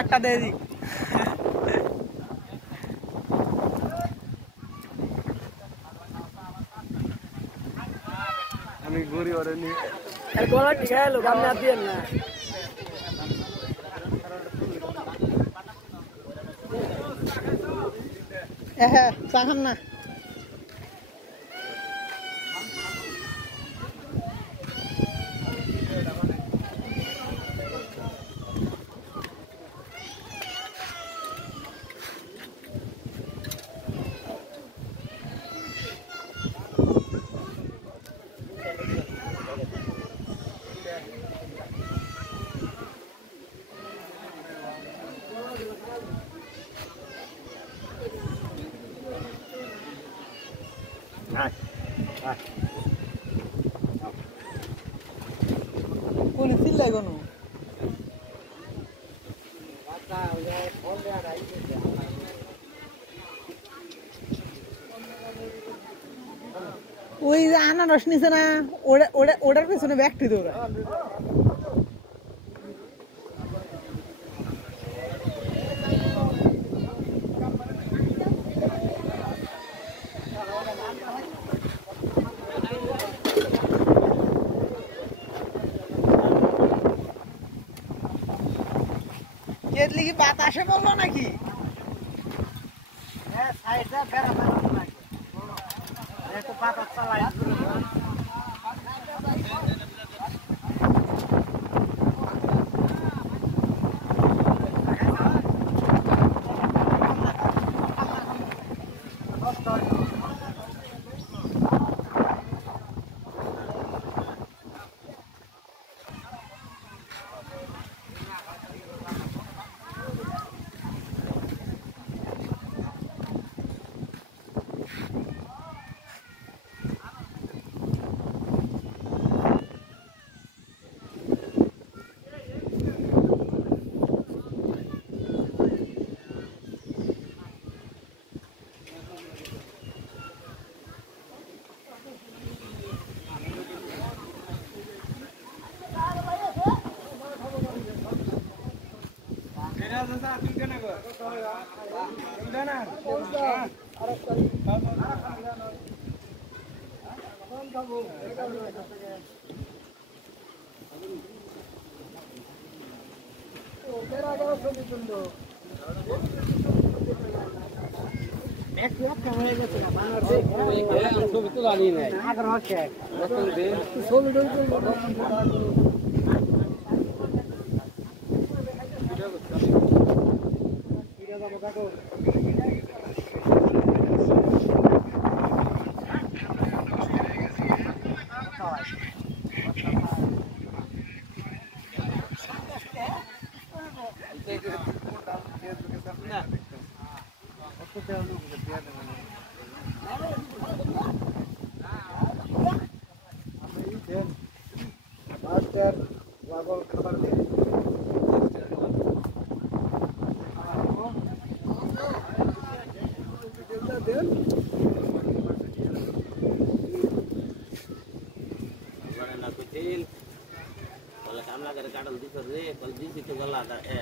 একটা দিয়ে দিই আমি ঘুরি ওরে নিয়ে গলা ঠিক আছে লোক আপনি আর দিয়ে না হ্যাঁ চাখান না কোন চিল্লাই কোনো ওই যে আনারস নিছে না ওটার পেছনে ব্যাগটি দৌড়া কেতলি কি বাতাসে বললো নাকি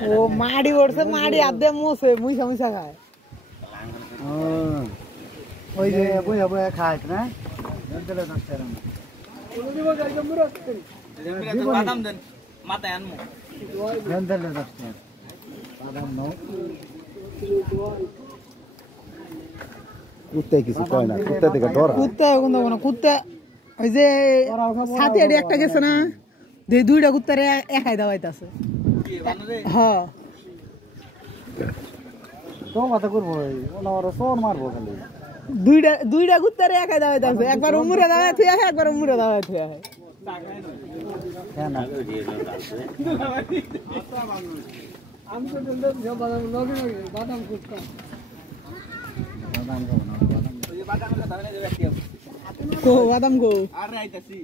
ও মাড়ি ওড়ছে মাড়ি আদে মোছে মুইসা মুইসা খায় ওই যে বই হবে খায় না দিলে 10 টাকা বাদাম দেন মাথায় আনমু দেন দিলে 10 টাকা বাদাম নাও কুত্তে কিছু কয় না কুত্তে থেকে ডর কুত্তে কোন কোন কুত্তে ওই যে সাথে একটা গেছে না দুই দুইটা কুত্তারে একাই দাওয়াইতাছে হ্যাঁ তো কথা করব ওনা ওর সোন মারবো খালি দুইটা কুত্তারে একাই দাওয়াইতাছে একবার উমরে দাওয়াইতে আছে একবার উমরে দাওয়াইতে আছে কেন আমি তো বাদাম লগে বাদাম কুটতাম বাদাম খাবো না ওই বাদামের কথা বলে যাবে কো বাদাম গো আর আইতাছি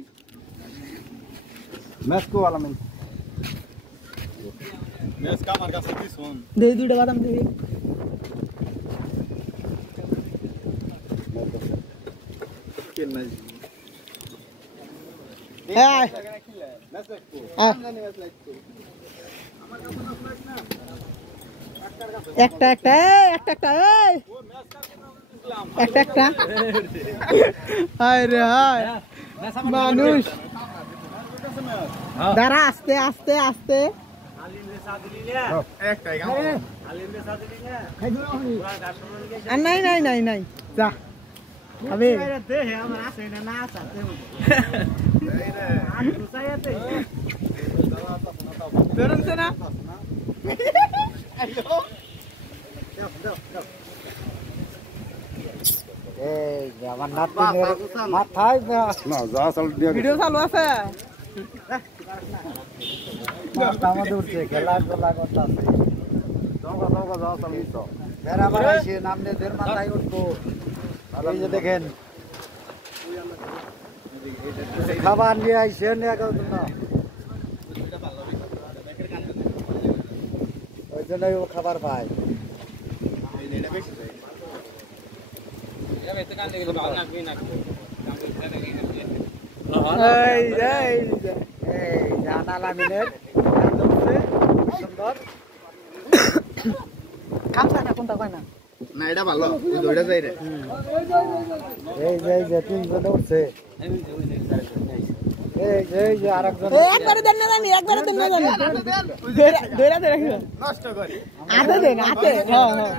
মেসকো वाला में মেস কামার কাছে কি শুন দে দুইটা বাদাম দে কেন না এই মেসকো আমদানি মেস লাইকো একটা একটা এই একটা একটা হায় রে হায় মানুষ দাঁড়া আস্তে আস্তে আস্তে একটাই গাও আর নাই নাই নাই নাই যা আবে বেরোচ্ছে না এই আমার নাতিনের মাথায় না যা চাল দিয়ে ভিডিও চালু আছে আমাদের উঠছে খেলা খেলা করতে আছে দৌড়া দৌড়া যা চাল তো মেরা বাড়াইছে নামনেদের মাথায় উঠবো এই যে দেখেন খাবার নিয়ে আইছে নিয়ে গেল না ওই জন্যই ও খাবার পায় জানালামিনের সুন্দর কামসাটা কোনটা কয় না না এটা ভালো এই দৌড়া যাই রে এই যে তিনজন উঠছে এই যে আরেকজন একবারে দেন না জানি একবারে দেন না জানি দইরা দইরা রাখিও নষ্ট করে আতে দেন আতে হ্যাঁ হ্যাঁ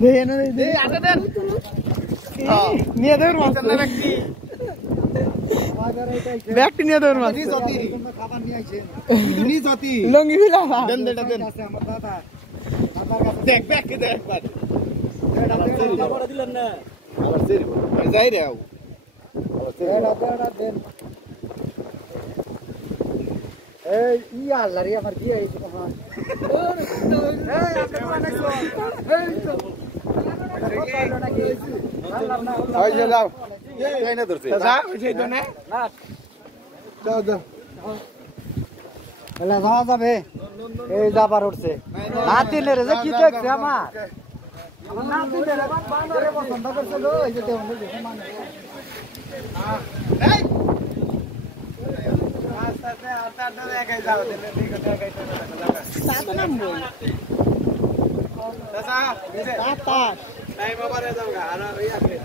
দে না দে আতে দেন নিয়ে দেন মাছ না ব্যক্তি ব্যাগটি নিয়ে দেন মাছ খাবার নিয়ে আইছে নি জাতি লঙ্গি ফিলা দেন দেন দেন আমার দাদা দেখ ব্যাগ কে দেখ একবার খাবার দিলেন না আবার সেরি যাই রে আও আবার দেন এই আল্লাহ রে আমার কি হইছে কখন এই আপনি কোন আইছো এই তো ওই যে যাও এই না ধরছে যা হইছে তো না যাও যাও এলা যাওয়া যাবে এই যাবার উঠছে নাতিনের যে কি দেখছে আমার নাতিনের বান্দরে পছন্দ করছিল এই যে দেও মানে এই আস্তে আস্তে দেখাই যাও দিলে ঠিক দেখাই সাত নম্বর দাদা সাত নাই বাবারে যাও গা আর ওই আছে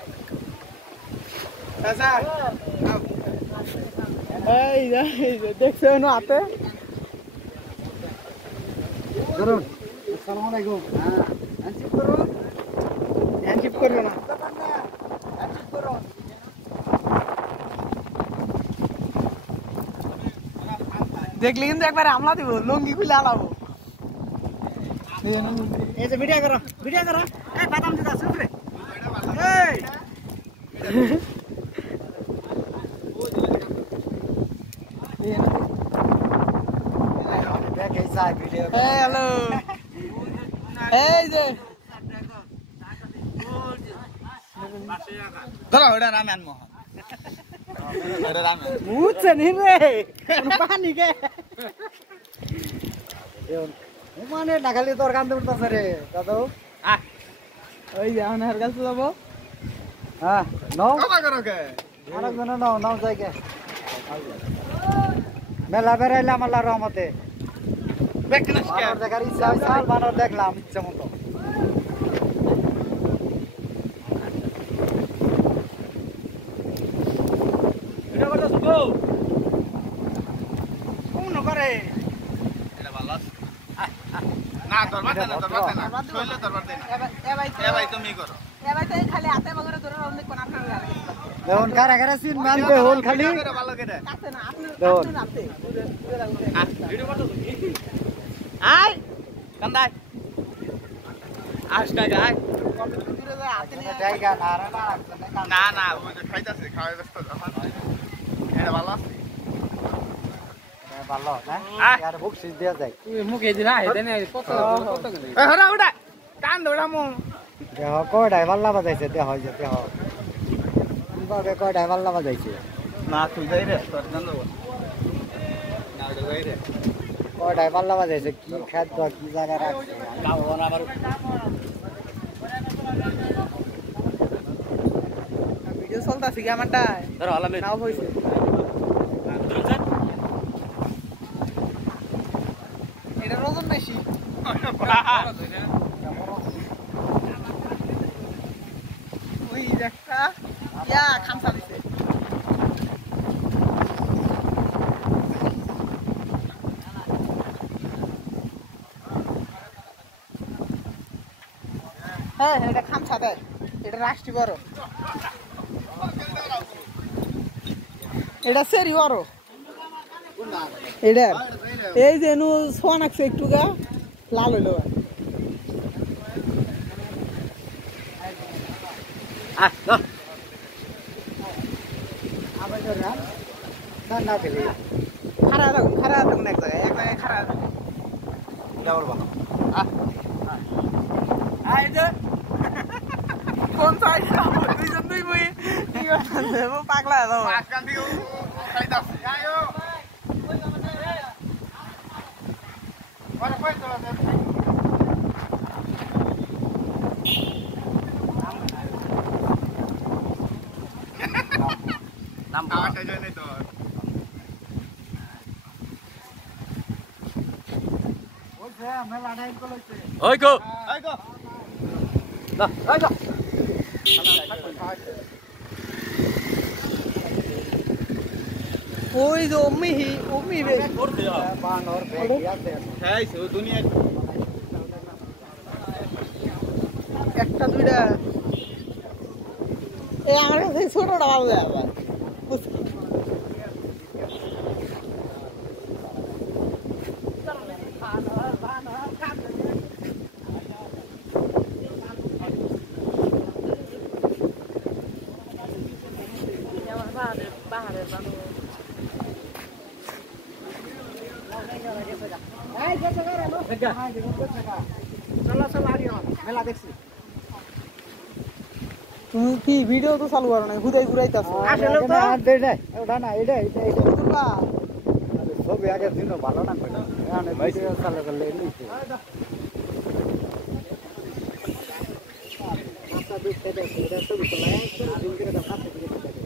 দাদা এই যে দেখছো না হাতে করুন আসসালামু আলাইকুম হ্যাঁ হ্যান্ডশেক করুন হ্যান্ডশিপ করবে না হ্যান্ডশেক করুন দেখলে কিন্তু একবার হামলা দিব লঙ্গি খুলে আলাবো এই যে ভিডিও করো এই বাদাম দিদা সুপরে এই দেখ এই সাই ভিডিও হ্যালো এই যে ধরো ওটা রামেন মোহন এটা রামেন বুঝছে নি রে পানি কে মানে নাগালি তোর কান্দে উঠতেছে রে দাদু ওই যে আমার কাছে যাবো হ্যাঁ নাও আরেকজন নাও জায়গা মেলা বেড়াইলাম আল্লাহর রহমতে বানর দেখার ইচ্ছা হয়েছে বানর দেখলাম ইচ্ছা মতো না দরবার দেন না শৈলে দরবার দেন এ ভাই তুমি করো এবার তো খালি হাতে মগরে ধরে অনেক কোন আপনার দেখুন কারা কারা সিন মানবে হল খালি ভালো করে কাছে না দেখুন আপনার হাতে ভিডিও করো আই কান্দাই আজ টাকা আয় জায়গা না না ওই যে খাইতাছে খাওয়াই ব্যস্ত এটা ভালো আছে ভালো না আর বকশিস দেয়া যায় তুমি মুখে দিলা হেদে নে কত কত এ হরা উড়া কান দৌড়ামু দেহ কয়টায় পাল্লা বাজাইছে দেহ হইছে দেহ কিভাবে কয়টায় পাল্লা বাজাইছে না তুই যাই রে তোর জান দেব না ওটা যাই রে কয়টায় পাল্লা বাজাইছে কি খাদ্য কি জায়গা রাখছে গাওন আবার ভিডিও চলতাছে কি আমারটা ধরো আলামে নাও হইছে এটা ওজন বেশি ওই একটা ইয়া খামসা দিছে হ্যাঁ এটা খামসা দেয় এটা রাষ্ট্রীয় বড় এটা সেরি বড় এটা এই যে নু সোয়ান আছে একটু গা লাল হইলো না পেলে খারা থাকুন এক জায়গায় খারা থাকুন যাওয়ার বাবা কোন সাইজ দুইজন দুই বই পাগলা দাও পাঁচ কান থেকে খাইতাছ আয়ো ওরে কই তোলা দে নাম কাটা যায় না তো ওইছে মেলা নাই কইছে ওই গো আই গো না ওই গো ওই যে অম্মি রে বানর বেগ আছে হ্যাঁ সো দুনিয়া একটা দুইটা এই আমার কাছে ছোটটা ভালো যায় আবার বুঝকি মেলা দেখছি তুমি কি ভিডিও তো চালু করো না ঘুরাই ঘুরাইতেছো আসলে তো আর দেই নাই ওটা না এটা তুলবা ছবি আগের দিনও ভালো না কইলা এখানে ভিডিও চালু করলে নিছে আচ্ছা দেখতে দেখতে এটা ছবি তোলা একদম দিন করে